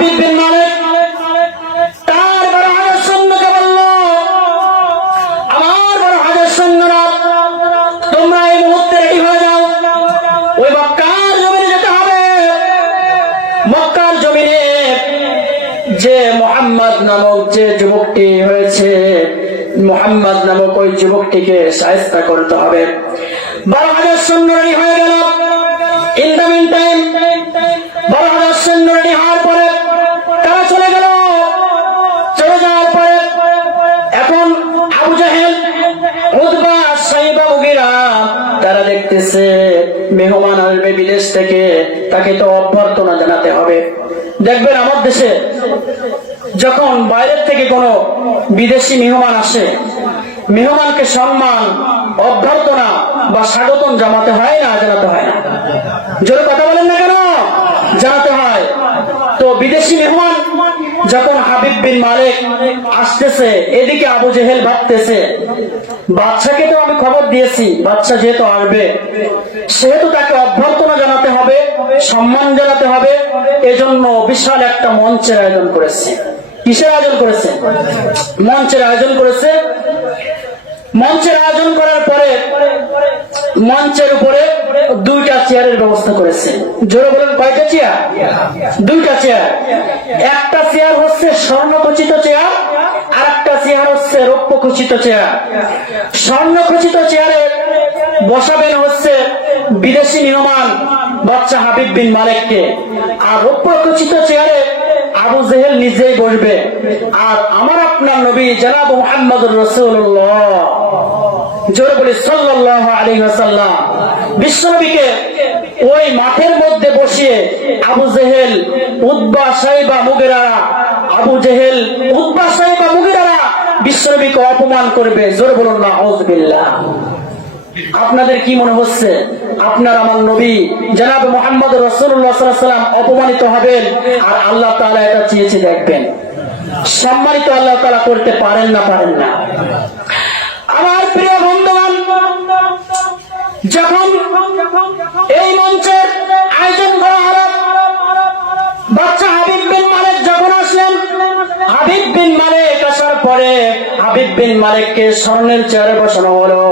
হাবিব বিন মালিক তার বড় হাজার সৈন্যকে বলল, আমার বড় হাজার সৈন্যরা তোমরা এই মুহূর্তে রেডি হয়ে যাও, ওই মক্কার জমিনে যেতে হবে। মক্কার জমিনে যে মুহাম্মদ নামক যে যুবকটি হয়েছে, মুহাম্মদ নামক ওই যুবকটিকে শায়েস্তা করতে হবে। 12,000 সৈন্য রেডি হয়ে গেল। ইন দ্য মিন টাইম 12,000 সৈন্য রেডি হওয়ার পরে তারা চলে গেল। চলে যাওয়ার পরে এখন আবু জাহেল, উতবা, সাইবা, মুগীরা তারা দেখতেছে মেহমান আসবে বিদেশ থেকে, তাকে তো অভ্যর্থনা জানাতে হবে। দেখবেন আমার দেশে যখন বাইরের থেকে কোনো বিদেশি মেহমান আসে, মেহমানকে সম্মান, অভ্যর্থনা বা স্বাগতম জানাতে হয় না? জানাতে হয় না? জোরে কথা বলেন না কেন? জানাতে হয়। তো বিদেশি মেহমান যখন হাবিব বিন মালিক আসতেছে, এদিকে আবু জেহেল ভাবতেছে বাদশাকে তো আমি খবর দিয়েছি, বাদশা যেহেতু আসবে সেহেতু তাকে অভ্যর্থনা জানাতে হবে, সম্মান জানাতে হবে, এজন্য বিশাল একটা মঞ্চের আয়োজন করেছে। কিসের আয়োজন করেছে? মঞ্চের আয়োজন করেছে। মঞ্চের আয়োজন করার পরে মঞ্চের উপরে 2টা চেয়ারের ব্যবস্থা করেছে। জোরে বলেন, কয়টা চেয়ার? 2টা চেয়ার। একটা চেয়ার হচ্ছে স্বর্ণখচিত চেয়ার, আর একটা চেয়ার হচ্ছে রৌপ্যখচিত চেয়ার। স্বর্ণখচিত চেয়ারে বসাবেন হচ্ছে বিদেশি মেহমান বাদশা হাবিব বিন মালিককে, আর রৌপ্যখচিত চেয়ারে আবু জেহেল নিজেই বসবে। আর আমার আপনার নবী জনাব মুহাম্মদুর রাসূলুল্লাহ, জোরে বলি সাল্লাল্লাহু আলাইহি ওয়াসাল্লাম, বিশ্বনবীকে ওই মাঠের মধ্যে বসিয়ে আবু জেহেল, উতবা, সাইবা, মুগীরা, আবু জেহেল, উতবা, সাইবা, মুগীরা বিশ্বনবীকে অপমান করবে। জোরে বলুন নাউযুবিল্লাহ। আপনাদের কি মনে হচ্ছে আপনার আমার নবী জনাব মুহাম্মদ রাসূলুল্লাহ সাল্লাল্লাহু আলাইহি ওয়াসাল্লাম অপমানিত হবেন, আর আল্লাহ তাআলা এটা চেয়েছে? দেখবেন সম্মানিত আল্লাহ তাআলা করতে পারেন না? পারেন না? আমার প্রিয় বন্ধুগণ, যখন এই মঞ্চের আয়োজন করা হলো, বাদশা হাবিব বিন মালিক যখন আসলেন, হাবিব বিন মালিক আসার পরে হাবিব বিন মালিককে স্বর্ণের চেয়ারে বসানো হলো,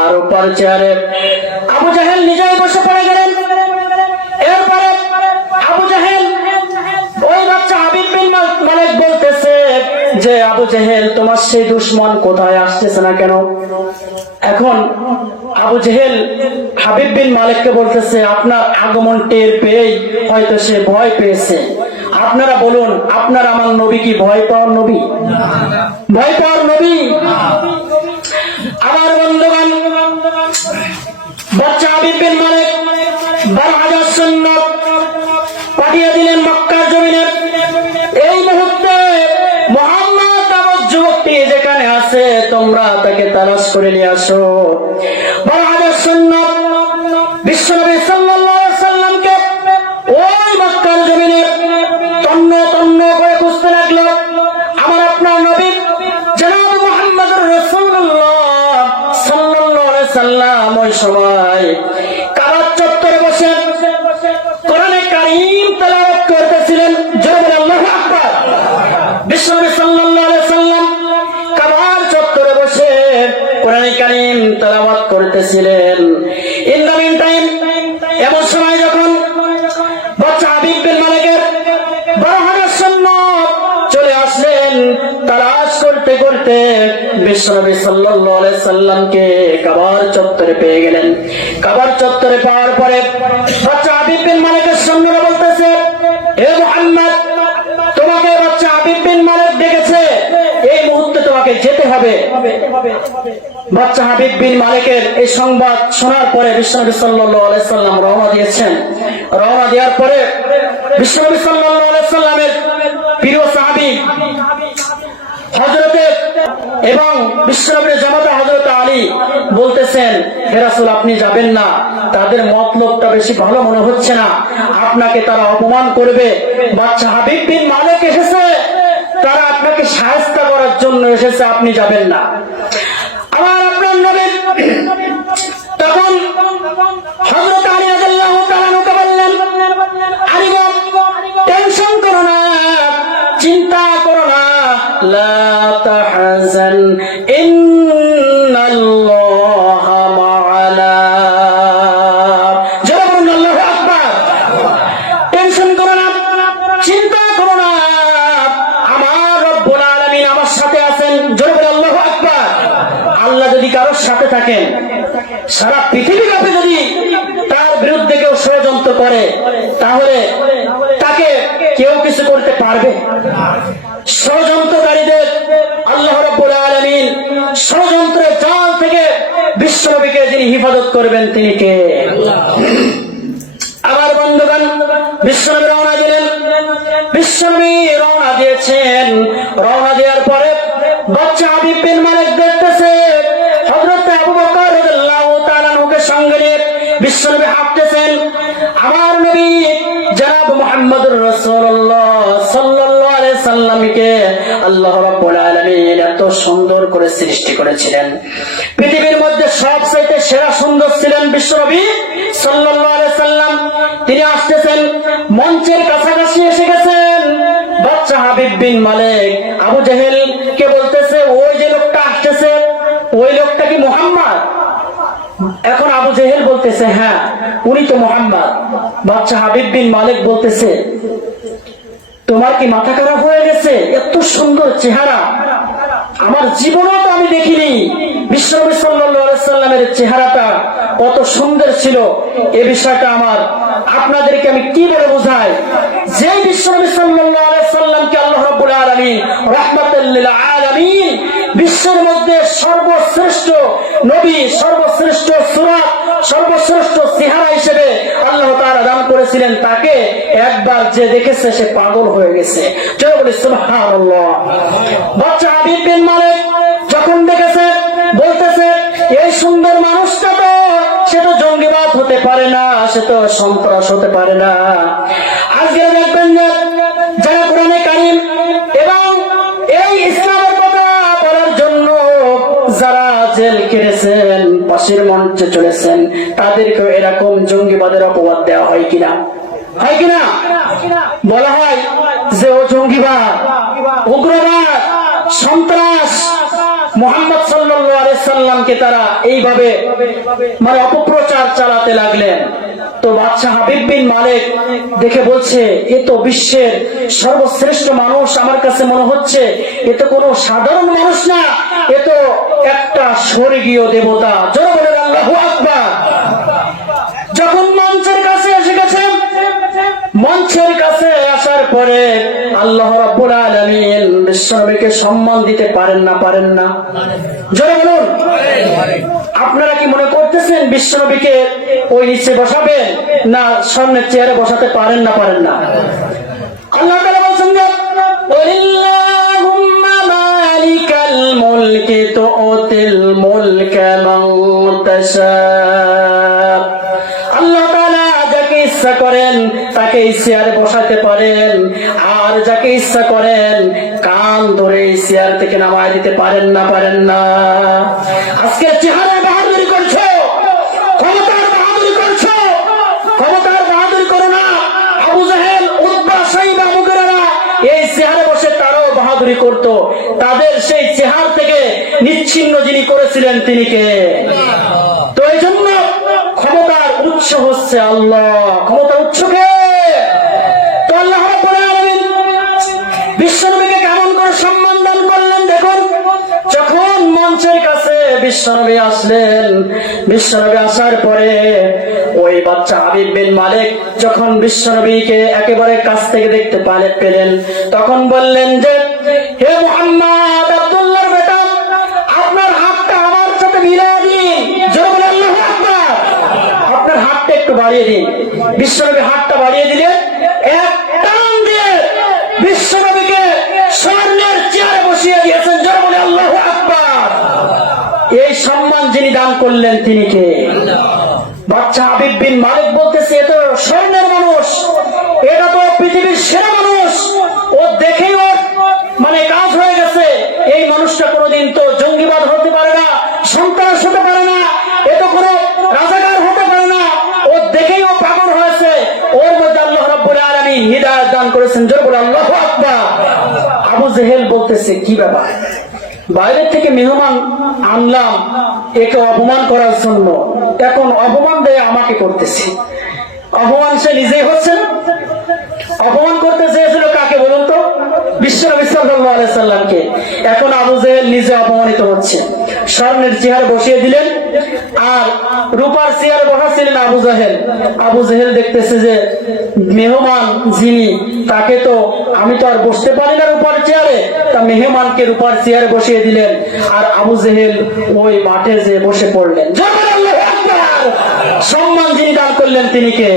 আর উপর চেয়ারে আবু জাহেল নিজেই বসে পড়ে গেলেন। এরপরে আবু জাহেল ওই বাদশা হাবিব বিন মালিক বলতেছে যে, আবু জাহেল তোমার সেই দুশমন কোথায়, আসতেছে না কেন? এখন আবু জাহেল হাবিব বিন মালিককে বলতেছে, আপনার আগমন টের পেয়েই হয়তো সে ভয় পেয়েছে। আপনারা বলুন, আপনার আমার নবী কি ভয় পাওয়ার নবী? ভয় পাওয়ার নবী? আমার বন্ধুগণ, বাদশা হাবিব বিন মালিক 12,000 সৈন্য পাঠিয়ে দিলেন মক্কার জমিনে। এই মুহূর্তে মুহাম্মদ নামক যুবকটি যেখানে আছে, তোমরা তাকে তালাশ করে নিয়ে আসো। 12,000 সৈন্য বিশ্বনবী সাল্লাল্লাহু আলাইহি ওয়াসাল্লামকে ওই মক্কার জমিনে তন্ন তন্ন করে খুঁজতে লাগলো। আমার আপনার নবী জনাব মুহাম্মদুর রাসূলুল্লাহ সাল্লাল্লাহু আলাইহি ওয়াসাল্লাম ওই সময় কাবার চত্বরে বসে কোরআনে কারীম তেলাওয়াত করতেছিলেন। জোরে আল্লাহু আকবার। বিশ্বনবী সাল্লাল্লাহু আলাইহি ওয়াসাল্লাম কাবার চত্বরে বসে কোরআনে কারীম তেলাওয়াত করতেছিলেন। ইন দ্য মিন টাইম এমন সময় যখন বাদশা হাবিব বিন মালিকের 12,000 সৈন্য চলে আসলেন, তালাশ করতে করতে বিশ্বনবী সাল্লাল্লাহু আলাইহি সাল্লামকে কাবার চত্বরে পেয়ে গেলেন। কাবার চত্বরে পাওয়ার পরে বাদশা হাবিব বিন মালিকের সৈন্যরা বলতেছে, হে মুহাম্মদ, তোমাকে বাদশা হাবিব বিন মালিক ডেকেছে, এই মুহূর্তে তোমাকে যেতে হবে। বাদশা হাবিব বিন মালিকের এই সংবাদ শোনার পরে বিশ্বনবী সাল্লাল্লাহু আলাইহি সাল্লাম রওনা দিয়েছেন। রওনা দেওয়ার পরে বিশ্বনবী সাল্লাল্লাহু আলাইহি সাল্লামের প্রিয় সাহাবী হযরতে এবং বিশ্বনবীর জামাতা হযরত আলী বলতেছেন, হে রাসূল, আপনি যাবেন না, তাদের মতলবটা বেশি ভালো মনে হচ্ছে না, আপনাকে তারা অপমান করবে। বাদশা হাবিব বিন মালিক এসেছে, তারা আপনাকে শায়েস্তা করার জন্য এসেছে, আপনি যাবেন না। আমার আপনার নবী তখন হযরত আলী রাদিয়াল্লাহু তাআলা বললেন, আলী গো, টেনশন করো না, লা তাহজান ইন্নাল্লাহা মা'ানা। জোরে বলুন আল্লাহু আকবার। টেনশন করো না, চিন্তা করো না, আমার রব্বুল আলামিন আমার সাথে আছেন। জোরে বলুন আল্লাহু আকবার। আল্লাহ যদি কারোর সাথে থাকেন, সারা পৃথিবীব্যাপী যদি তার বিরুদ্ধে কেউ ষড়যন্ত্র করে, তাহলে তাকে কেউ কিছু করতে পারবে? ষড়যন্ত্রকারীদের আল্লাহ রাব্বুল আলামিন ষড়যন্ত্রের জাল থেকে বিশ্বনবীকে যিনি হিফাজত করবেন তিনি কে? আমার বন্ধুগণ, বিশ্বনবী রওনা দিলেন। বিশ্বনবী রওনা দিয়েছেন। রওনা দেওয়ার পরে বাচ্চা হাবিব বিন মালিক দেখতেছে হযরত আবু বকর রাদিয়াল্লাহু তাআলা নুকে সঙ্গে নিয়ে বিশ্বনবী হাঁটতেছেন। আমার নবী জনাব মুহাম্মদুর রাসূলুল্লাহ সাল্লাল্লাহু আলাইহি সাল্লামকে আল্লাহ রাব্বুল আলামিন এত সুন্দর করে সৃষ্টি করেছিলেন। পৃথিবীর মধ্যে সবচেয়ে সেরা সুন্দর ছিলেন বিশ্বনবী সাল্লাল্লাহু আলাইহি সাল্লাম। তিনি আসতেছেন, মঞ্চের কাছাকাছি এসে গেছেন। বাচ্চা হাবিব বিন মালিক আবু জেহেল কে বলতেছে, ওই যে লোকটা আসতেছে ওই লোকটা কি মুহাম্মদ? এখন আবু জেহেল বলতেছে, হ্যাঁ উনি তো মুহাম্মদ। বাচ্চা হাবিব বিন মালিক বলতেছে, তোমার কি মাথা খারাপ হয়ে গেছে? এত সুন্দর চেহারা আমার জীবনেও তো আমি দেখিনি। বিশ্বনবী সাল্লাল্লাহু আলাইহি সাল্লামের চেহারাটা কত সুন্দর ছিল, এই বিষয়টা আমার আপনাদেরকে আমি কি বলে বোঝাই। যে বিশ্বনবী সাল্লাল্লাহু আলাইহি সাল্লামকে আল্লাহ রাব্বুল আলামিন রাহমাতাল লিল আলামিন, বিশ্বের মধ্যে সর্বশ্রেষ্ঠ নবী, সর্বশ্রেষ্ঠ সূরা, সর্বশ্রেষ্ঠ চেহারা হিসেবে আল্লাহ তাআলা দান করেছিলেন, তাকে একবার যে দেখেছে সে পাগল হয়ে গেছে। জয় বলি সুবহানাল্লাহ। বাচ্চা হাবিব বিন মালিক যখন দেখেছে বলতেছে, এই সুন্দর মানুষটা তো সে তো জঙ্গিবাদ হতে পারে না, সে তো সন্ত্রাস হতে পারে না। আজকে দেখবেন যে যারা কোরআনে কারীম এবং এই ইসলামের কথা বলার জন্য যারা জেল কেটেছেন, ফাঁসির মঞ্চে চলেছেন, তাদেরকে এরকম জঙ্গিবাদের অপবাদ দেওয়া হয় কিনা? হয় কিনা? বলা হয় যে ও জঙ্গিবাদ, উগ্রবাদ, সন্ত্রাস। মুহাম্মদ সাল্লাল্লাহু আলাইহি সাল্লামকে তারা এইভাবে মানে অপপ্রচার চালাতে লাগলেন। তো বাদশা হাবিব বিন মালিক দেখে বলছে, এ তো বিশ্বের সর্বশ্রেষ্ঠ মানুষ, আমার কাছে মনে হচ্ছে এ তো কোনো সাধারণ মানুষ না, এ তো একটা স্বর্গীয় দেবতা। জোরে বলেন আল্লাহু আকবার। যখন মঞ্চের কাছে এসে গেছে, মঞ্চের কাছে আসার পরে আল্লাহ রাব্বুল আলামিন বিশ্বনবীকে সম্মান দিতে পারেন না? পারেন না? জোরে বলুন। আপনারা কি মনে করতেছেন বিশ্বনবীকে ওই নিচে বসাবেন না সামনের চেয়ারে বসাতে পারেন না? পারেন না? আল্লাহ তাআলা বলেন যে ওয়ালিল্লাহুম্মা মালিকাল মুলকি তুতিল মুলকা মান তাশা। আল্লাহ তাআলা যাকে ইচ্ছা করেন তাকে চেয়ারে বসাতে পারেন, আর যাকে ইচ্ছা করেন কান ধরে এই চেয়ার থেকে নামায় দিতে পারেন না? পারেন না? আজকে চেহারা বাহাদুরি করছো, ক্ষমতার বাহাদুরি করছো, ক্ষমতার বাহাদুরি করো না। আবু জাহেল, উতবা, শাইবা, মুগিরা এই চেহারে বসে তারাও বাহাদুরি করত। তাদের সেই চেহার থেকে নিচ্ছিন্ন যিনি করেছিলেন তিনি কে? তো এই জন্য ক্ষমতার উৎস হচ্ছে আল্লাহ। ক্ষমতার উৎস কে? তো আল্লাহ রাব্বুল আলামিন বিশ্বনবীকে কেমন করে সম্মান দান করলেন দেখুন। যখন মঞ্চের কাছে বিশ্বনবী আসলেন, বিশ্বনবী আসার পরে ওই বাচ্চা হাবিব বিন মালিক যখন বিশ্বনবীকে একেবারে কাছ থেকে দেখতে পেলেন, তখন বললেন যে, হে মুহাম্মদ, আব্দুল্লাহর বেটা, আপনার হাতটা আমার সাথে মিলিয়ে দিন। জোরে বলে আল্লাহু আকবার। আপনার হাতটা একটু বাড়িয়ে দিন। বিশ্বনবী হাতটা বাড়িয়ে দিলেন, এক টান দিয়ে বিশ্বনবীকে স্বর্ণের চেয়ারে বসিয়ে দিয়েছেন। জোরে বলে আল্লাহু আকবার। এই সম্মান যিনি দান করলেন তিনি কে? বাচ্চা হাবিব বিন মালিক বলতেছে, এ তো স্বর্ণের মানুষ, এটা তো পৃথিবীর সেরা মানুষ, ও দেখেই ওর মানে কাজ হয়ে গেছে। এই মানুষটা কোনোদিন তো জঙ্গিবাদ হতে পারে না, সন্ত্রাস হতে পারে না, এ তো কোনো রাজাকার হতে পারে না, ও দেখেই ও পাগল হয়েছে। ওর মধ্যে আল্লাহ রাব্বুল আলামিন হিদায়াত দান করেছেন। জোরে বলে আল্লাহু আকবার। আবু জেহেল বলতেছে কি ব্যাপার, বাইরে থেকে মেহমান আনলাম একে অপমান করার জন্য, এখন অপমান দেয় আমাকে করতেছে। অপমান সে নিজেই হচ্ছে না, অপমান করতে চেয়েছিল কাকে বলুন তো? বিশ্বনবী সাল্লাল্লাহু আলাইহি সাল্লামকে। এখন আবু জেহেল নিজে অপমানিত হচ্ছে। স্বর্ণের চেয়ার বসিয়ে দিলেন আর রূপার চেয়ার বসাচ্ছিলেন আবু জেহেল। আবু জেহেল দেখতেছে যে মেহমান যিনি, তাকে তো আমি তো আর বসতে পারি না রূপার চেয়ারে, তা মেহমানকে রূপার চেয়ারে বসিয়ে দিলেন আর আবু জেহেল ওই মাঠে যে বসে পড়লেন। সম্মান যিনি দান করলেন তিনি কে?